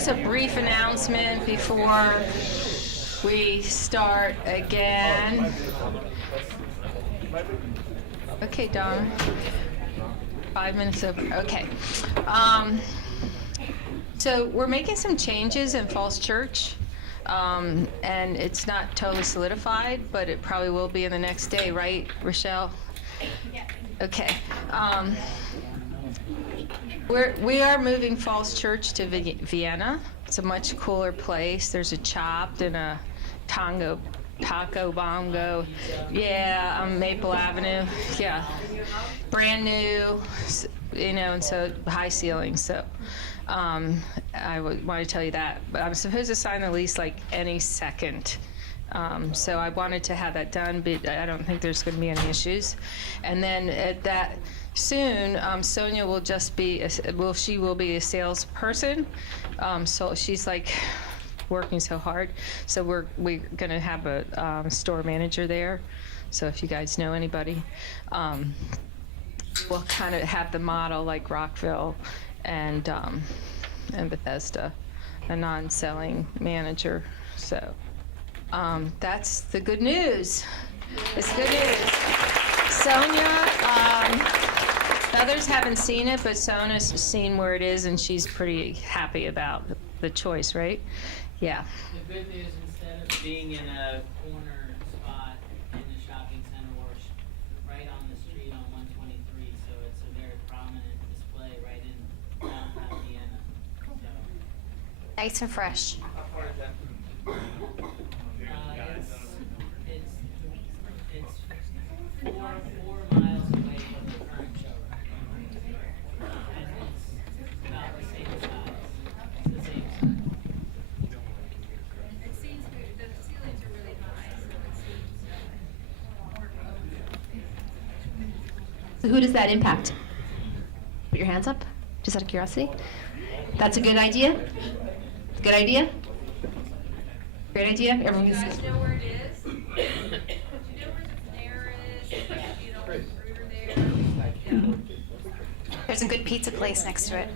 just a brief announcement before we start again. Okay, Donna. 5 minutes over. Okay. So we're making some changes in Falls Church, and it's not totally solidified, but it probably will be in the next day, right, Rachelle? Yeah. Okay. We are moving Falls Church to Vienna. It's a much cooler place. There's a Chopped and a Taco Bongo. Yeah, on Maple Avenue. Yeah. Brand new, and so high ceilings. So I want to tell you that. But I'm supposed to sign the lease like any second. So I wanted to have that done, but I don't think there's going to be any issues. And then at that soon, Sonia will just be, she will be a salesperson. So she's like working so hard. So we're going to have a store manager there. So if you guys know anybody, we'll kind of have the model like Rockville and Bethesda, a non-selling manager. So that's the good news. It's good news. Sonia, others haven't seen it, but Sonia's seen where it is, and she's pretty happy about the choice, right? Yeah. The good news, instead of being in a corner spot in the shopping center or right on the street on 123, so it's a very prominent display right in downtown Vienna. So, Nice and fresh. how far is that? It's 4 miles away from the current showroom. And it's about the same size. It's the same size. It seems the ceilings are really high, so it seems So who does that impact? Put your hands up, just out of curiosity. That's a good idea? Good idea? Great idea? Do Everyone's. you guys know where it is? Do you know where the Panera is? You know, the Fruiter there? Yeah. There's a good pizza place next to it.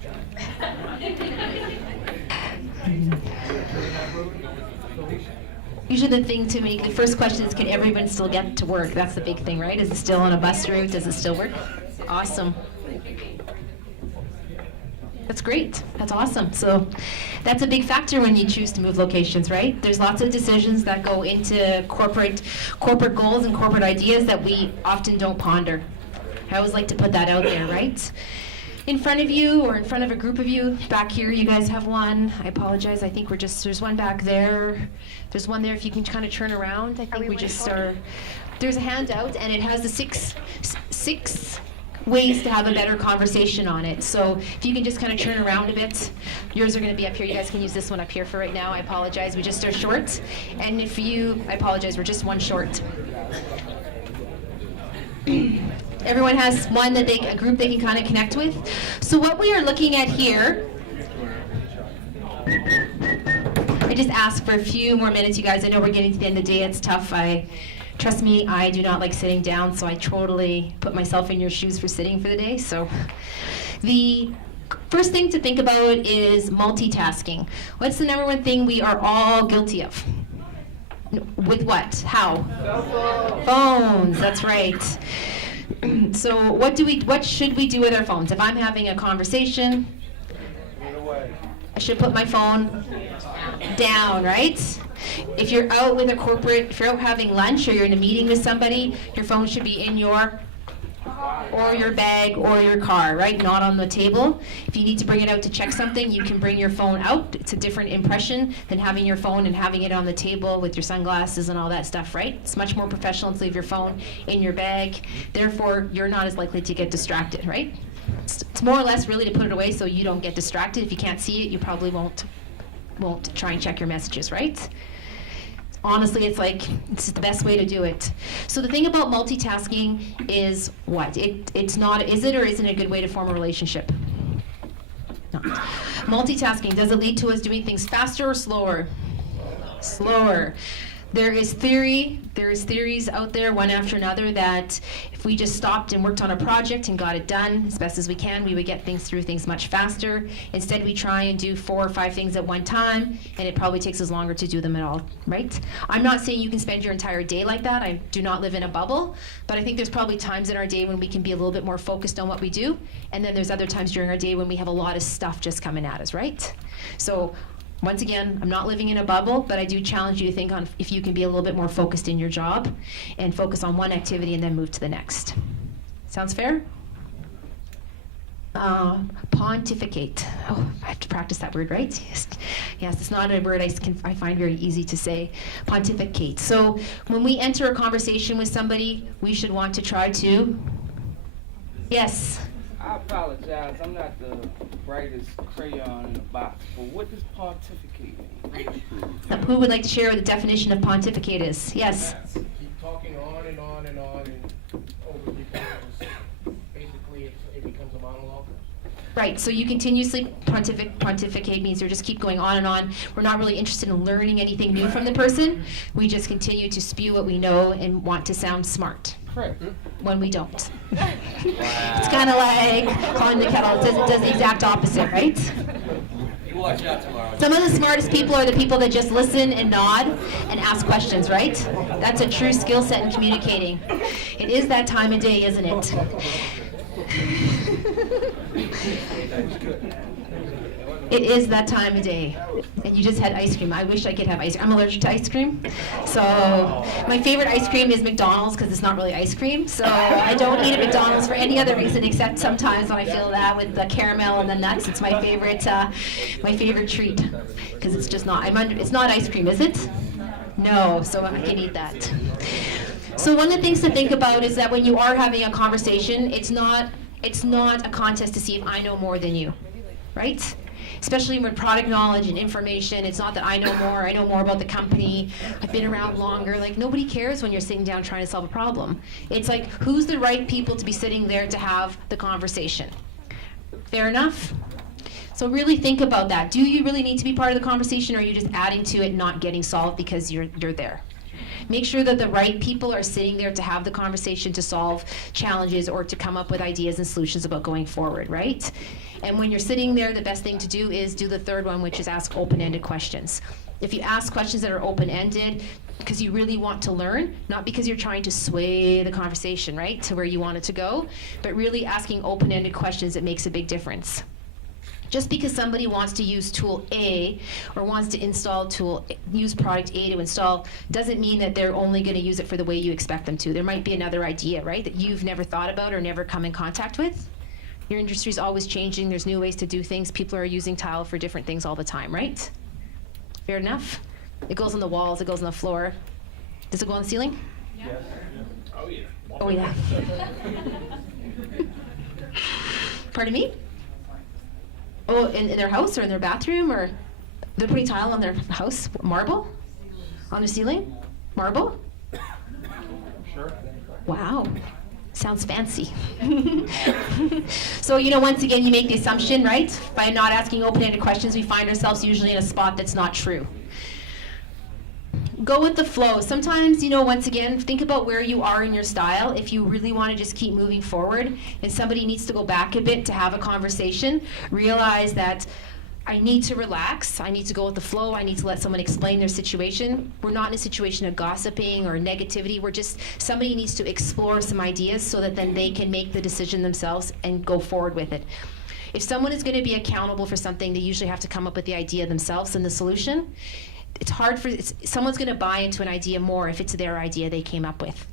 Usually the first question is, can everyone still get to work? That's the big thing, right? Is it still on a bus route? Does it still work? Awesome. That's great. That's awesome. So that's a big factor when you choose to move locations, right? There's lots of decisions that go into corporate goals and corporate ideas that we often don't ponder. I always like to put that out there, right? In front of you or in front of a group of you, back here you guys have one. I apologize. I think there's one back there. There's one there if you can kind of turn around. I think we just are. There's a handout and it has the six ways to have a better conversation on it. So if you can just kind of turn around a bit. Yours are going to be up here. You guys can use this one up here for right now. I apologize. We just are short. And if you, I apologize, we're just one short. Everyone has one a group they can kind of connect with. So what we are looking at here, I just asked for a few more minutes, you guys. I know we're getting to the end of the day. It's tough. Trust me, I do not like sitting down, so I totally put myself in your shoes for sitting for the day. So the first thing to think about is multitasking. What's the number one thing we are all guilty of? With what? How? Phones, that's right. So what should we do with our phones? If I'm having a conversation, I should put my phone down, right? If you're out if you're out having lunch or you're in a meeting with somebody, your phone should be in your bag or your car, right? Not on the table. If you need to bring it out to check something, you can bring your phone out. It's a different impression than having your phone and having it on the table with your sunglasses and all that stuff, right? It's much more professional to leave your phone in your bag. Therefore, you're not as likely to get distracted, right? It's more or less really to put it away so you don't get distracted. If you can't see it, you probably won't try and check your messages, right? Honestly, it's the best way to do it. So the thing about multitasking is what? It's not, is it or isn't it a good way to form a relationship? No. Multitasking, does it lead to us doing things faster or slower? Slower. There is theories out there, one after another, that if we just stopped and worked on a project and got it done as best as we can, we would get things much faster. Instead, we try and do 4 or 5 things at one time, and it probably takes us longer to do them at all, right? I'm not saying you can spend your entire day like that. I do not live in a bubble, but I think there's probably times in our day when we can be a little bit more focused on what we do, and then there's other times during our day when we have a lot of stuff just coming at us, right? So, once again, I'm not living in a bubble, but I do challenge you to think on if you can be a little bit more focused in your job and focus on one activity and then move to the next. Sounds fair? Pontificate. Oh, I have to practice that word, right? Yes, it's not a word I find very easy to say. Pontificate. So when we enter a conversation with somebody, we should want to try to... Yes? I apologize, I'm not the brightest crayon in the box, but what does pontificate mean? Who would like to share what the definition of pontificate is? Yes? Keep talking on and on and on and over becomes, basically it becomes a monologue. Right, so you continuously pontificate means you just keep going on and on. We're not really interested in learning anything new from the person. We just continue to spew what we know and want to sound smart. Correct. When we don't. It's kind of like calling the kettle. It does the exact opposite, right? You watch out tomorrow. Some of the smartest people are the people that just listen and nod and ask questions, right? That's a true skill set in communicating. It is that time of day, isn't it? It is that time of day. And you just had ice cream. I wish I could have ice cream. I'm allergic to ice cream. So my favorite ice cream is McDonald's because it's not really ice cream. So I don't eat at McDonald's for any other reason except sometimes when I feel that with the caramel and the nuts. It's my favorite treat because it's just not. It's not ice cream, is it? No. So I can eat that. So one of the things to think about is that when you are having a conversation, it's not a contest to see if I know more than you, right? Especially with product knowledge and information, it's not that I know more about the company, I've been around longer. Like, nobody cares when you're sitting down trying to solve a problem. It's like, who's the right people to be sitting there to have the conversation? Fair enough? So really think about that. Do you really need to be part of the conversation, or are you just adding to it, not getting solved because you're there? Make sure that the right people are sitting there to have the conversation, to solve challenges or to come up with ideas and solutions about going forward, right? And when you're sitting there, the best thing to do is do the third one, which is ask open-ended questions. If you ask questions that are open-ended because you really want to learn, not because you're trying to sway the conversation, right, to where you want it to go, but really asking open-ended questions, it makes a big difference. Just because somebody wants to use tool A or wants to use product A to install doesn't mean that they're only going to use it for the way you expect them to. There might be another idea, right, that you've never thought about or never come in contact with. Your industry's always changing. There's new ways to do things. People are using tile for different things all the time, right? Fair enough? It goes on the walls. It goes on the floor. Does it go on the ceiling? Yes. Oh, yeah. Oh, yeah. Pardon me? Oh, in their house or in their bathroom, or they're putting tile on their house? Marble? On the ceiling? Marble? Sure. Wow. Sounds fancy. So, once again, you make the assumption, right? By not asking open-ended questions, we find ourselves usually in a spot that's not true. Go with the flow. Sometimes, once again, think about where you are in your style. If you really want to just keep moving forward and somebody needs to go back a bit to have a conversation, realize that I need to relax. I need to go with the flow. I need to let someone explain their situation. We're not in a situation of gossiping or negativity. Somebody needs to explore some ideas so that then they can make the decision themselves and go forward with it. If someone is going to be accountable for something, they usually have to come up with the idea themselves and the solution. Someone's going to buy into an idea more if it's their idea they came up with.